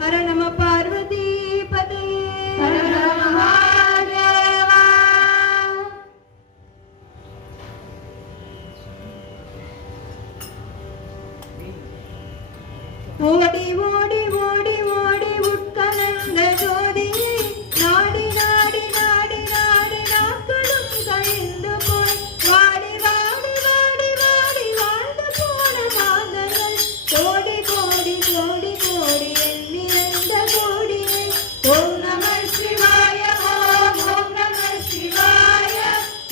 हर नम पार्वती पतये हर हर महादेवा ஓடி ஓடி ஓடி ஓடி உட்கலந்த ஜோதியே நாடி நாடி நாடி நாடி நாட்களும் கழிந்து போய் வாடி வாடி வாடி வாடி வாழ்ந்து போன மாதங்கள் கோடி கோடி கோடி கோடி எண்ணிறந்த கோடியே ஓம் நம சிவாய ஓம் நம சிவாய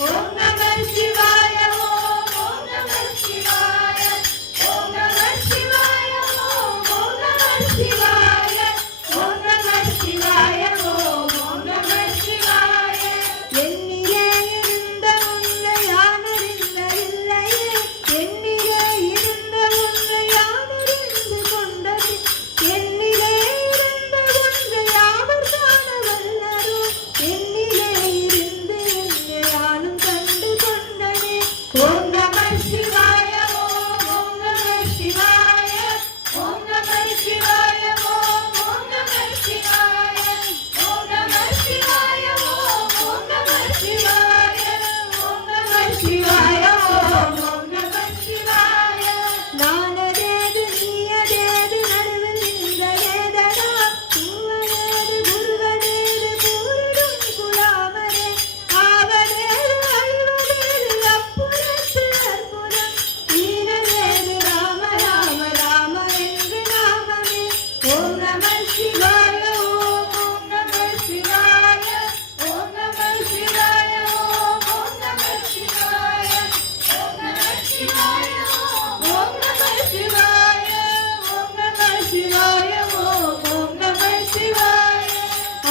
ஓம் நம சிவாய ஓம் நம சிவாய ஓம் நம சிவாய ஓம் நம சிவாய ஓம் நம சிவாய ஓம் நம சிவாய எண்ணிலே இருந்த உன்னை யானறிந்த இல்லையே எண்ணிலே இருந்த உன்னை யானறிந்து கொண்டது எண்ணிலே இருந்த ஒன்று யாவர் காண வல்லரோ எண்ணிலே இருந்து என்னை யானும் கண்டு கொண்டனே ஓம் நம சிவாய ஓம் நம சிவாய ஓம் நம சிவாய ஓம் நம சிவாய ஓம் நம சிவாய ஓம் நம சிவாய ஓம் நம சிவாய ஓம் நம சிவாய நானதேது நீயதேது நடுவில் நின்ற வேதனா பூவனேது குருவனேது கூறிடும் குலாமரே ஆவனேது அழிவனேது அப்புறத்து அற்புதம் ஈனவேது ராம ராம ராம என்று நாமமே ஓம் நம சிவாய ஓம் நம சிவாய ஓம் நம சிவாய ஓம் நம சிவாய ஓம் நம சிவாய ஓம் நம சிவாய ஓம் நம சிவாய ஓம் நம சிவாய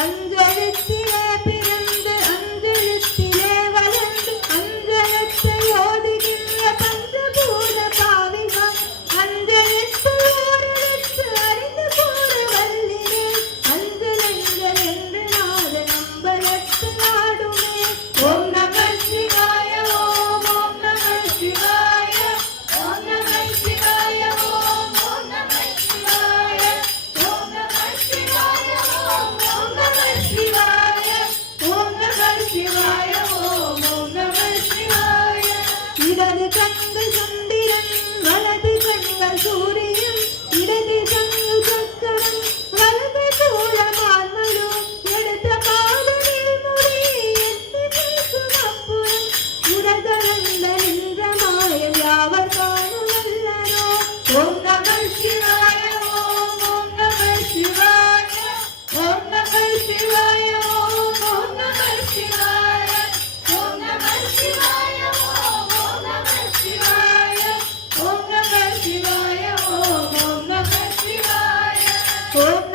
அஞ்சலித்திலே பிறந்து அஞ்சலித்திலே வளர்ந்து அஞ்சலத்தை ஓதுகின்ற பஞ்சபூத பாவிகம் அஞ்சலித்து ஓரெழுத்து அறிந்து போன வல்லினே அஞ்சலெஞ்சல் என்று நாத நம்பலத்து நாடுமே ஓம் நம சிவாய ஓம் நம சிவாய ஓம் நம சிவாய ஓம் நம சிவாய ஓம் நம சிவாய ஓம் நம சிவாய ஓம் நம சிவாய ஓம் நம சிவாய இடது கண்கள் சந்திரன் வலது கண்கள் சூரியன் இடது கண்கள் சக்கரம் வலது சூழமான்மலும் எடுத்த பாவனில் முடி எட்டு பேசும் அப்புறம் உடதளந்த நின்ற மாயம் யாவர் காணும் வல்லரோ ஓம் நம சிவாய ஓம் நம சிவாய ஓம் நம சிவாய ஓம் நம சிவாய ஓம் நம சிவாய ஓம் நம சிவாய ஓம் நம சிவாய ஓம் நம சிவாய ஓம்